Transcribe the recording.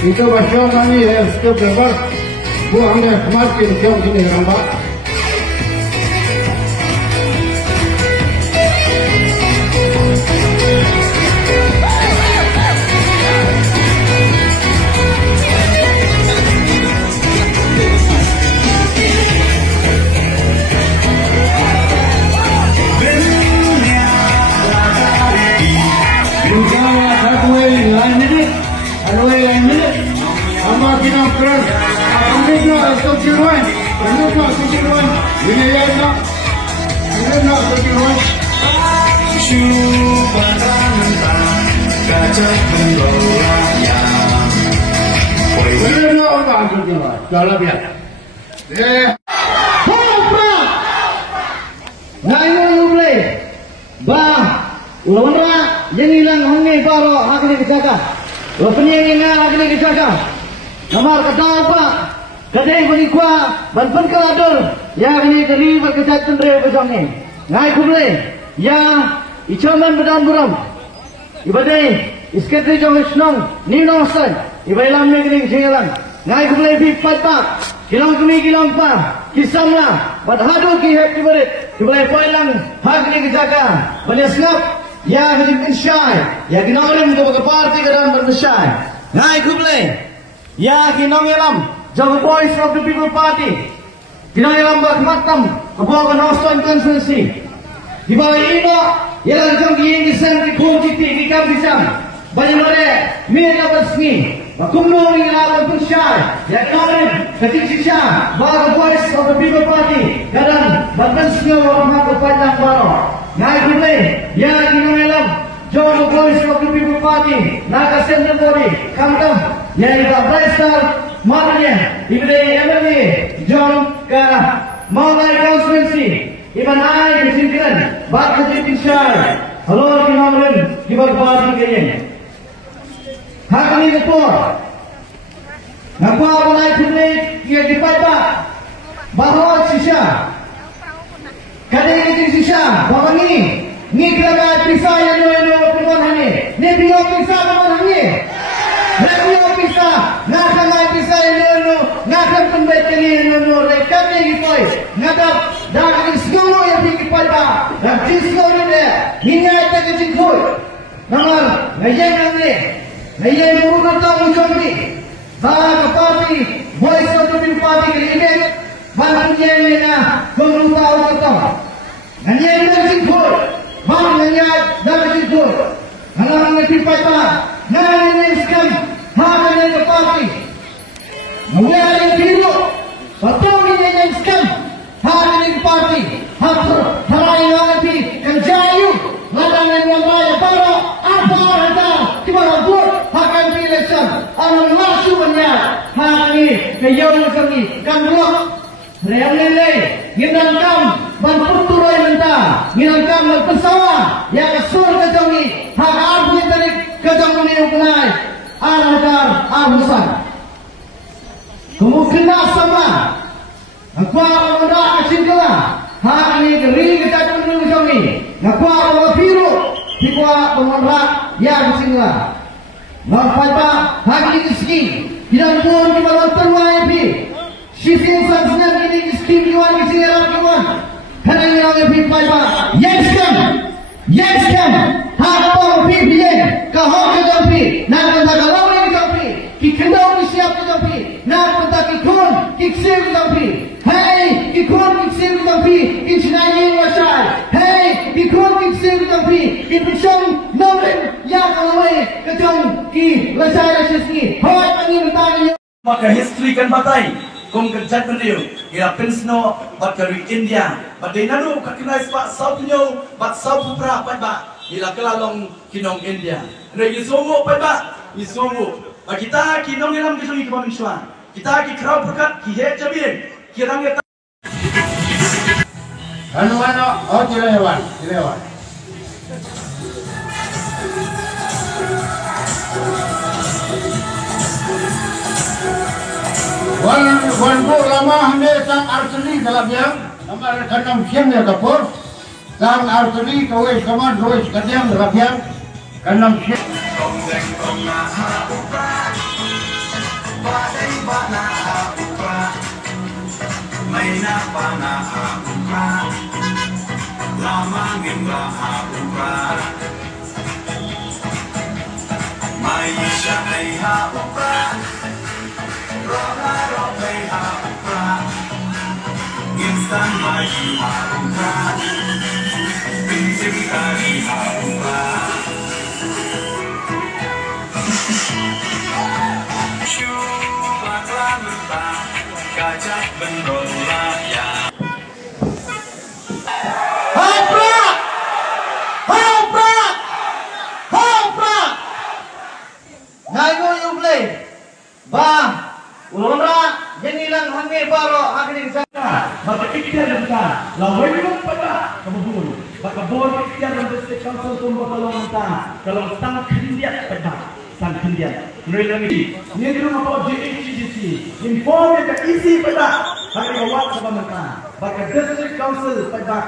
Itu bahasa kami yang setiap lebar buangnya semakin jauh sini nampak. Jalan ya. Nah ini boleh. Bah, lawan yang hilang hongi paro akan dijaga. Lawan yang hilang akan dijaga. Nomor kata apa? Kadai berikwa banpan keladur. Ya ini dari berkejatan dari besoknya. Ngai boleh. Ya icaman bedan buram. Ibadai iskatri jom senang. Ni nonsen. Ibailam ni kini kesingalan. Ngai boleh bipat pak. Kilang kami kilang pak. Kisamlah. Badhadu ki happy berit. Boleh poilang hak ni kejaga. Banyak snap. Ya kini insyai. Ya kini orang tu berparti kedan berbesyai. Ngai boleh. Ya kinong ilam. Jago voice of the people party. Kinong ilam berkhidmatam. Kebawa Northern Constituency. Di bawah ini, yang jom yang disam di kunci di kam disam. Banyak orang mirip bersni. Kumno ini adalah bersyai. Yang kemarin ketik sisa. Bawa voice of the people party. Kadang berbersni orang berpanjang baru. Naik boleh. Ya kinong ilam. Jago voice of the people party. Naga center body. Kamdam. Yang dibaprestar. Maknanya, ibadai MLA John ke Maulai Constituency. Iban ai kesimpulan, bak kesimpulan syar. Halo kihamrin, kibar parti kayaknya. Hak ini ketua. Napa mulai publik ia dipada bahwa sisa. Kadang ini sisa, bahwa ni kerana pisah yang dua perempuan ini. Ni biar pisah perempuan ini. Radio pisah, nakam pisah ini, nakam pembetulnya ini, rekan ini koi, nakam dah ini semua yang dikipada, dah semua ini, ini ada kecil koi, nampak, ngajen ni, ngajen bukan tahu macam ni, dah parti, voice of the people party ini, bantunya ni na, kamu tahu kata, ngajen kecil koi, bang ngajen dah kecil koi, kalau ngajen pada, ngajen skam. Hak yang parti, mula yang biru, betul ini yang skam. Hak yang parti, hak harai yang lebih kerjayu, ladang yang maya baru apa ada cuma buat hak yang election, alam masuk banyak. Hak ini kayau kami kan dua, realnya nginan kam banturai mentah, nginan kam berpesawat, yang kesur kejongi, hak abu tarik kejongi yang kenai. Aradar abusan. Kemungkinan sama. Nakwa orang kecil hak ini kering kita tunggu kami. Nakwa orang biru, tiba pemerintah yang kecil. Nampak hak ini miskin. Tidak pun di bawah terwai pi. Sisi sahaja ini miskin kiwan kecil kiwan. Karena yang lebih baik. Yes kan. Hak orang pi biar. Kau kerja pi. kiksir tampi. Hey, ikon kiksir tampi. Insinaying wasay. Hey, ikon kiksir tampi. Inpusyon nomrin ya kalaway kajong ki lasay rasisni. Hoy pangin tayo. Maka history kan batai. Kung kerjaan beliau, ia pensno bat dari India, bat dari nadu kakinai pak saupunyo, bat saupupra pada, ila kelalong kinong India. Regi songo pada, isongo. Kita kinong ilam kisong ikamaniswan. Kita kikrau berkat kihe jabir, kirangnya. Anu, oh dilewan. Wan bu lama hame sang arteli dalam yang nama kanam siang ya kapur sang arteli kawai kaman rois kadiam rapian kanam siang Instan maju haruka, pincin kali haruka. Syubatlah mentah, gajah benrolaya. Haupra! Ngayo yung play. Ba, ulunra, yang ilang hangi paro akhirnya kesaka. Maka ikhtiar dan besar. Lawan memang pada kabur. Maka bor ikhtiar dan district council tumbuh kalau mentah. Kalau tang kendiat pada sang kendiat. Melalui ini. Ini di rumah Pak JHCDC. Inform yang isi pada. Hari awak sama mentah. Maka district council pada.